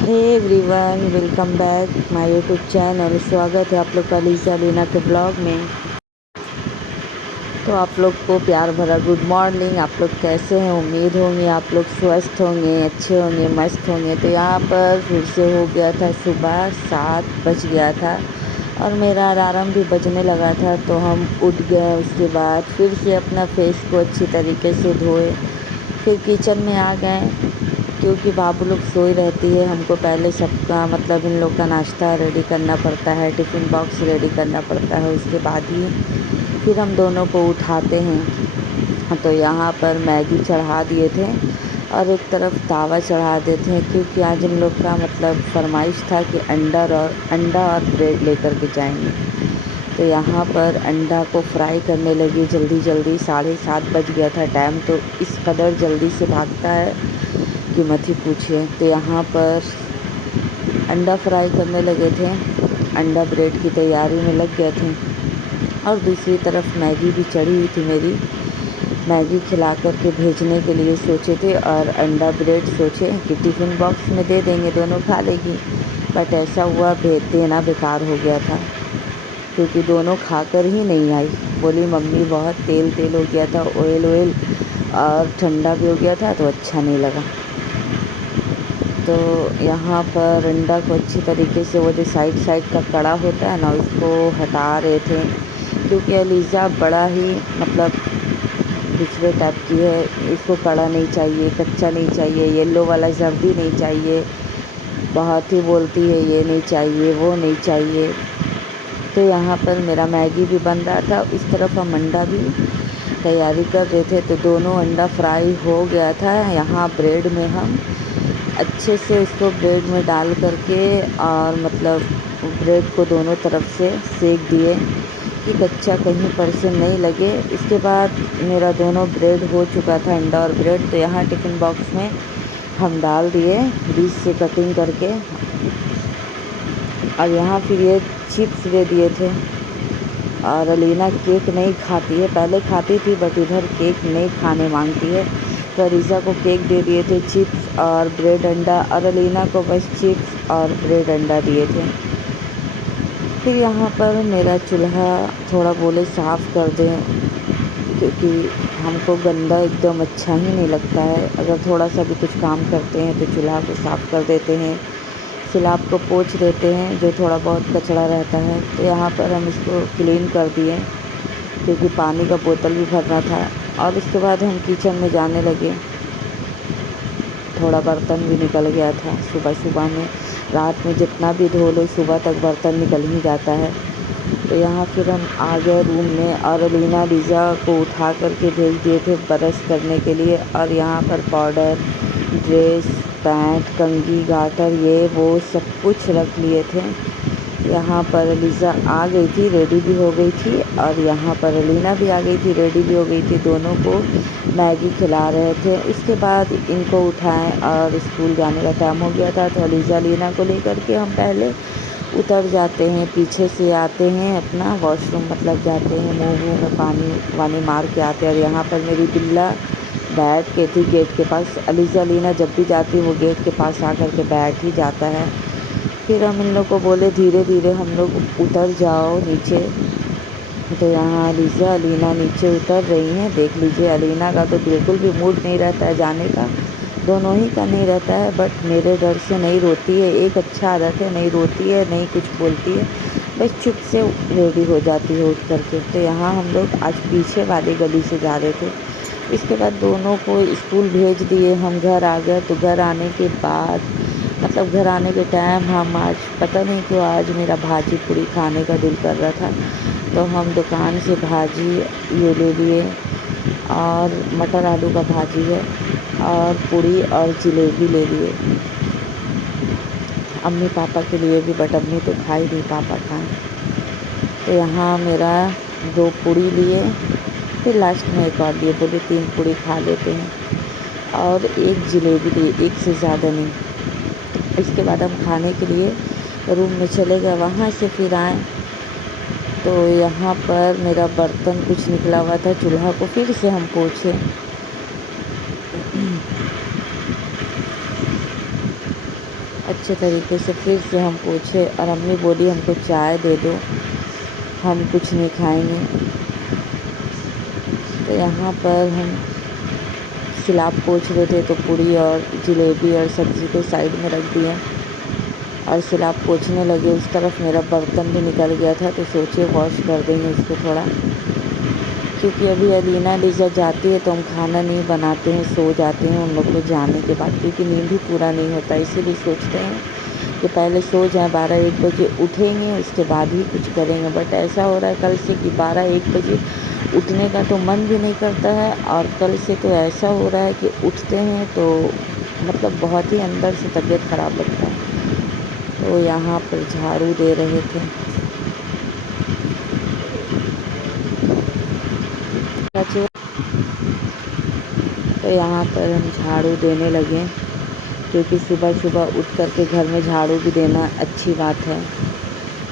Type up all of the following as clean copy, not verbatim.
Hey everyone, welcome back my YouTube channel. स्वागत है आप लोग का अलीज़ा लीना के ब्लॉग में। तो आप लोग को प्यार भरा गुड मॉर्निंग। आप लोग कैसे हैं? उम्मीद होंगे आप लोग स्वस्थ होंगे, अच्छे होंगे, मस्त होंगे। तो यहाँ पर फिर से हो गया था, सुबह 7 बज गया था और मेरा अलार्म भी बजने लगा था। तो हम उठ गए। उसके बाद फिर से अपना फेस को अच्छी तरीके से धोए, फिर किचन में आ गए क्योंकि बाबू लोग सोई रहती है। हमको पहले सबका मतलब इन लोग का नाश्ता रेडी करना पड़ता है, टिफ़िन बॉक्स रेडी करना पड़ता है। उसके बाद ही फिर हम दोनों को उठाते हैं। तो यहाँ पर मैगी चढ़ा दिए थे और एक तरफ तावा चढ़ा देते हैं क्योंकि आज इन लोग का मतलब फरमाइश था कि अंडा और ब्रेड लेकर के जाएंगे। तो यहाँ पर अंडा को फ्राई करने लगी जल्दी जल्दी। 7:30 बज गया था टाइम, तो इस कदर जल्दी से भागता है कि मत ही पूछिए। तो यहाँ पर अंडा फ्राई करने लगे थे, अंडा ब्रेड की तैयारी में लग गए थे और दूसरी तरफ मैगी भी चढ़ी हुई थी मेरी। मैगी खिला कर के भेजने के लिए सोचे थे और अंडा ब्रेड सोचे कि टिफ़िन बॉक्स में दे देंगे, दोनों खा लेगी। बट ऐसा हुआ, भेज देना बेकार हो गया था क्योंकि दोनों खाकर ही नहीं आई। बोली मम्मी बहुत तेल तेल हो गया था, ऑयल ऑयल, और ठंडा भी हो गया था तो अच्छा नहीं लगा। तो यहाँ पर अंडा को अच्छी तरीके से वो जो साइड का कड़ा होता है ना, उसको हटा रहे थे क्योंकि अलीज़ा बड़ा ही मतलब दूसरे टाइप की है। इसको कड़ा नहीं चाहिए, कच्चा नहीं चाहिए, येलो वाला जर्दी नहीं चाहिए। बहुत ही बोलती है ये नहीं चाहिए, वो नहीं चाहिए। तो यहाँ पर मेरा मैगी भी बन रहा था, इस तरफ हम अंडा भी तैयारी कर रहे थे। तो दोनों अंडा फ्राई हो गया था। यहाँ ब्रेड में हम अच्छे से उसको ब्रेड में डाल करके और मतलब ब्रेड को दोनों तरफ से सेक दिए कि कच्चा कहीं पर से नहीं लगे। इसके बाद मेरा दोनों ब्रेड हो चुका था, अंडा और ब्रेड। तो यहाँ टिफ़िन बॉक्स में हम डाल दिए बीच से कटिंग करके। और यहाँ फिर ये चिप्स दे दिए थे। और अलीना केक नहीं खाती है, पहले खाती थी बट इधर केक नहीं खाने मांगती है। तो अलीज़ा को केक दे दिए थे, चिप्स और ब्रेड अंडा, और अलीना को बस चिप्स और ब्रेड अंडा दिए थे। फिर यहाँ पर मेरा चूल्हा थोड़ा बोले साफ़ कर दें क्योंकि हमको गंदा एकदम अच्छा ही नहीं लगता है। अगर थोड़ा सा भी कुछ काम करते हैं तो चूल्हा को साफ़ कर देते हैं, स्लैब को पोंछ देते हैं जो थोड़ा बहुत कचरा रहता है। तो यहाँ पर हम इसको क्लीन कर दिए क्योंकि पानी का बोतल भी भरना था। और उसके बाद हम किचन में जाने लगे। थोड़ा बर्तन भी निकल गया था सुबह सुबह में। रात में जितना भी धो लो सुबह तक बर्तन निकल ही जाता है। तो यहाँ फिर हम आ गए रूम में और लीज़ा को उठा करके भेज दिए थे ब्रश करने के लिए। और यहाँ पर पाउडर, ड्रेस, पैंट, कंघी, गाटर, ये वो सब कुछ रख लिए थे। यहाँ पर अलीज़ा आ गई थी, रेडी भी हो गई थी, और यहाँ पर अलीना भी आ गई थी, रेडी भी हो गई थी। दोनों को मैगी खिला रहे थे। इसके बाद इनको उठाएं और स्कूल जाने का टाइम हो गया था। तो अलीज़ा लीना को लेकर के हम पहले उतर जाते हैं, पीछे से आते हैं, अपना वॉशरूम मतलब जाते हैं, मुँह में पानी वानी मार के आते हैं। और यहाँ पर मेरी बिल्ला बैठ के थी गेट के पास। अलीज़ा लीना जब भी जाती वो गेट के पास आकर के बैठ ही जाता है। फिर हम इन लोग को बोले धीरे धीरे हम लोग उतर जाओ नीचे। तो यहाँ अलीज़ा अलीना नीचे उतर रही हैं। देख लीजिए, अलीना का तो बिल्कुल भी मूड नहीं रहता है जाने का, दोनों ही का नहीं रहता है। बट मेरे डर से नहीं रोती है, एक अच्छा आदत है, नहीं रोती है, नहीं कुछ बोलती है, बस चुप से रेडी हो जाती है उठ करके। तो यहाँ हम लोग आज पीछे वाली गली से जा रहे थे। इसके बाद दोनों को स्कूल भेज दिए, हम घर आ गए। तो घर आने के बाद मतलब घर आने के टाइम हम आज पता नहीं क्यों आज मेरा भाजी पूरी खाने का दिल कर रहा था। तो हम दुकान से भाजी ये ले लिए और मटर आलू का भाजी है, और पूरी और जलेबी ले लिए अम्मी पापा के लिए भी। बट अम्मी तो खाई नहीं, पापा खाएं। तो यहाँ मेरा 2 पूड़ी लिए, फिर लास्ट में एक और लिए, बोले 3 पूड़ी खा लेते हैं, और 1 जलेबी लिए, एक से ज़्यादा नहीं। इसके बाद हम खाने के लिए रूम में चले गए। वहाँ से फिर आए तो यहाँ पर मेरा बर्तन कुछ निकला हुआ था, चूल्हा को फिर से हम पोंछे। अच्छे तरीके से फिर से हम पूछे और अम्मी बोली हमको चाय दे दो, हम कुछ नहीं खाएंगे। तो यहाँ पर हम सिलाब पोंछ रहे थे तो पूड़ी और जलेबी और सब्ज़ी को साइड में रख दिया और सिलाब पोंछने लगे। उस तरफ मेरा बर्तन भी निकल गया था तो सोचे वॉश कर देंगे उसको थोड़ा, क्योंकि अभी अलीना लिज़ा जाती है तो हम खाना नहीं बनाते हैं, सो जाते हैं उन लोग को जाने के बाद, क्योंकि नींद ही पूरा नहीं होता। इसीलिए सोचते हैं कि पहले सो जाएं, 12-1 बजे उठेंगे उसके बाद ही कुछ करेंगे। बट ऐसा हो रहा है कल से कि 12-1 बजे उठने का तो मन भी नहीं करता है, और कल से तो ऐसा हो रहा है कि उठते हैं तो मतलब बहुत ही अंदर से तबीयत ख़राब लगता है। तो यहाँ पर झाड़ू दे रहे थे। तो यहाँ पर हम झाड़ू देने लगे, क्योंकि सुबह सुबह उठ कर के घर में झाड़ू भी देना अच्छी बात है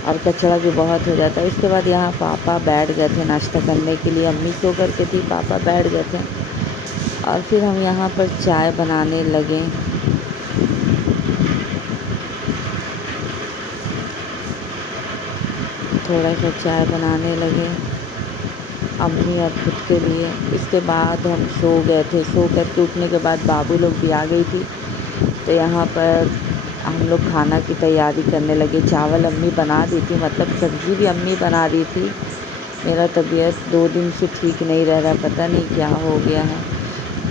और कचरा भी बहुत हो जाता है। उसके बाद यहाँ पापा बैठ गए थे नाश्ता करने के लिए, अम्मी सो कर के थी, पापा बैठ गए थे और फिर हम यहाँ पर चाय बनाने लगे। थोड़ा सा चाय बनाने लगे अम्मी और खुद के लिए। इसके बाद हम सो गए थे। सो कर के उठने के बाद बाबू लोग भी आ गई थी, तो यहाँ पर हम लोग खाना की तैयारी करने लगे। चावल अम्मी बना दी थी, मतलब सब्ज़ी भी अम्मी बना रही थी। मेरा तबीयत 2 दिन से ठीक नहीं रह रहा, पता नहीं क्या हो गया है।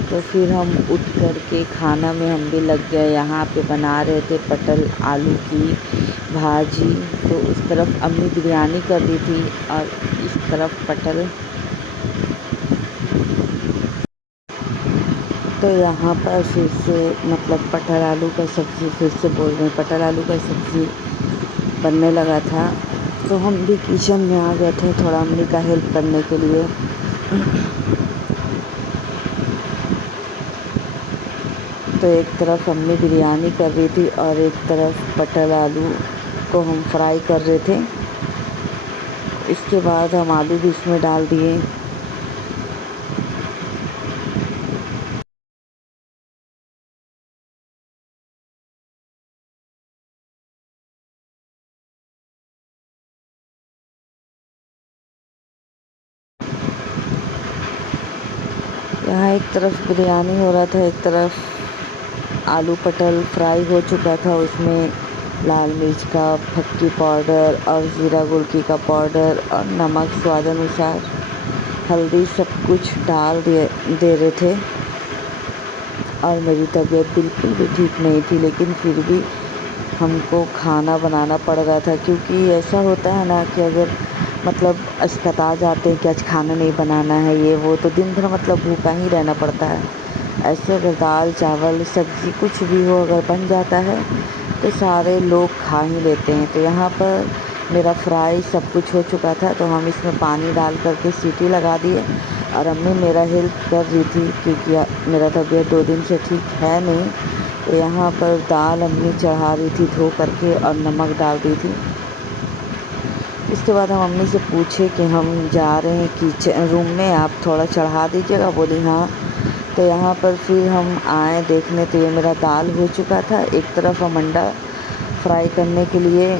तो फिर हम उठ कर के खाना में हम भी लग गए। यहाँ पे बना रहे थे पटल आलू की भाजी, तो उस तरफ अम्मी बिरयानी कर रही थी और इस तरफ पटल। तो यहाँ पर फिर से मतलब पटल आलू का सब्ज़ी, फिर से बोल रहे हैं पटल आलू का सब्ज़ी बनने लगा था। तो हम भी किचन में आ गए थे थोड़ा अम्मी का हेल्प करने के लिए। तो एक तरफ अम्मी बिरयानी कर रही थी और एक तरफ पटल आलू को हम फ्राई कर रहे थे। इसके बाद हम आलू भी इसमें डाल दिए। यहाँ एक तरफ बिरयानी हो रहा था, एक तरफ आलू पटल फ्राई हो चुका था। उसमें लाल मिर्च का फक्की पाउडर और ज़ीरा गुड़की का पाउडर और नमक स्वाद अनुसार, हल्दी सब कुछ डाल दे रहे थे। और मेरी तबीयत बिल्कुल भी ठीक नहीं थी, लेकिन फिर भी हमको खाना बनाना पड़ रहा था, क्योंकि ऐसा होता है ना कि अगर मतलब अस्पताल जाते हैं कि आज खाना नहीं बनाना है ये वो, तो दिन भर मतलब भूखा ही रहना पड़ता है। ऐसे अगर दाल चावल सब्ज़ी कुछ भी हो अगर बन जाता है तो सारे लोग खा ही लेते हैं। तो यहाँ पर मेरा फ्राई सब कुछ हो चुका था, तो हम इसमें पानी डाल करके सीटी लगा दिए और अम्मी मेरा हेल्प कर रही थी, क्योंकि मेरा तबीयत 2 दिन से ठीक है नहीं। तो यहाँ पर दाल अम्मी चढ़ा रही थी धो करके और नमक डाल दी थी। इसके बाद हम अम्मी से पूछे कि हम जा रहे हैं किचन रूम में, आप थोड़ा चढ़ा दीजिएगा। बोली हाँ। तो यहाँ पर फिर हम आए देखने, तो ये मेरा दाल हो चुका था। एक तरफ हम अंडा फ्राई करने के लिए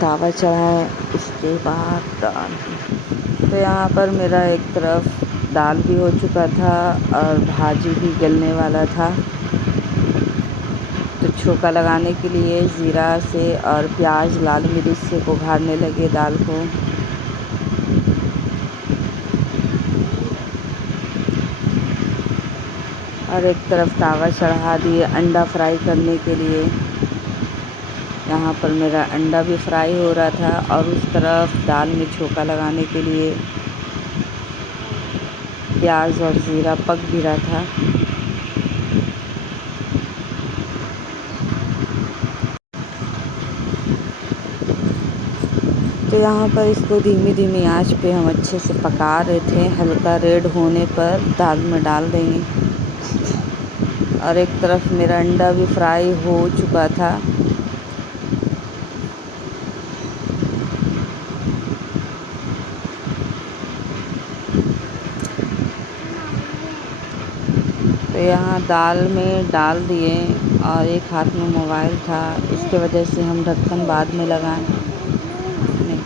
तावा चढ़ाएँ, उसके बाद दाल। तो यहाँ पर मेरा एक तरफ दाल भी हो चुका था और भाजी भी गलने वाला था। तो छोंका लगाने के लिए ज़ीरा से और प्याज लाल मिर्च से बघारने लगे दाल को। और एक तरफ तावा चढ़ा दिए अंडा फ्राई करने के लिए। यहाँ पर मेरा अंडा भी फ्राई हो रहा था और उस तरफ दाल में छोंका लगाने के लिए प्याज और ज़ीरा पक भी रहा था। तो यहाँ पर इसको धीमी धीमी आंच पे हम अच्छे से पका रहे थे। हल्का रेड होने पर दाल में डाल देंगे। और एक तरफ मेरा अंडा भी फ्राई हो चुका था। तो यहाँ दाल में डाल दिए और एक हाथ में मोबाइल था, इसके वजह से हम ढक्कन बाद में लगाएं। नहीं,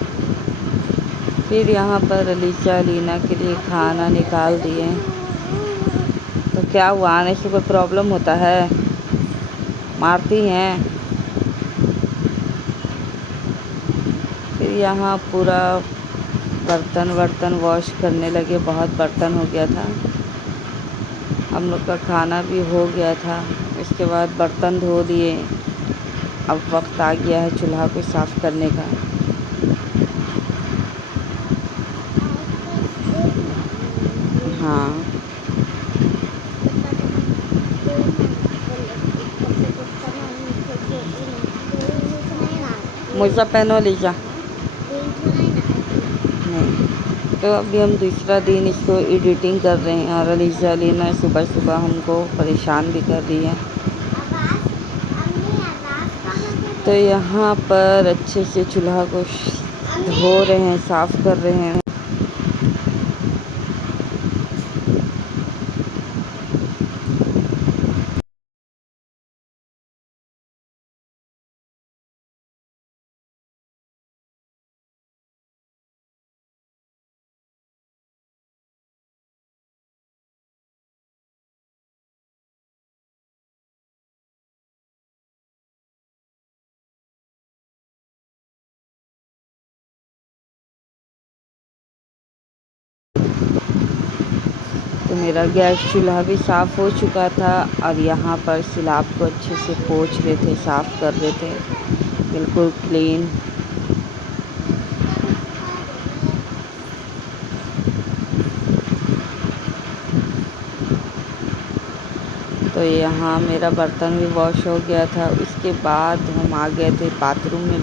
फिर यहाँ पर अलीशा अलीना के लिए खाना निकाल दिए। तो क्या हुआ, आने से कोई प्रॉब्लम होता है? मारती हैं। फिर यहाँ पूरा बर्तन वॉश करने लगे, बहुत बर्तन हो गया था। हम लोग का खाना भी हो गया था, इसके बाद बर्तन धो दिए। अब वक्त आ गया है चूल्हा को साफ़ करने का। हाँ, मोजा पहनो लीजा। नहीं, तो अभी हम दूसरा दिन इसको एडिटिंग कर रहे हैं और अलीशा अलीना सुबह सुबह हमको परेशान भी कर रही है। तो यहाँ पर अच्छे से चूल्हा को धो रहे हैं, साफ़ कर रहे हैं। तो मेरा गैस चूल्हा भी साफ़ हो चुका था। अब यहाँ पर स्लैब को अच्छे से पोंछ रहे थे, साफ़ कर रहे थे, बिल्कुल क्लीन। तो यहाँ मेरा बर्तन भी वॉश हो गया था। उसके बाद हम आ गए थे बाथरूम में।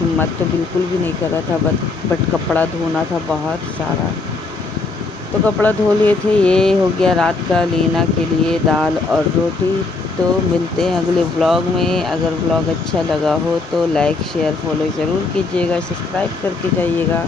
हिम्मत तो बिल्कुल भी नहीं कर रहा था, बट कपड़ा धोना था बहुत सारा, तो कपड़ा धो लिए थे। ये हो गया रात का लीना के लिए दाल और रोटी। तो मिलते हैं अगले व्लॉग में। अगर व्लॉग अच्छा लगा हो तो लाइक शेयर फॉलो ज़रूर कीजिएगा, सब्सक्राइब करके जाइएगा।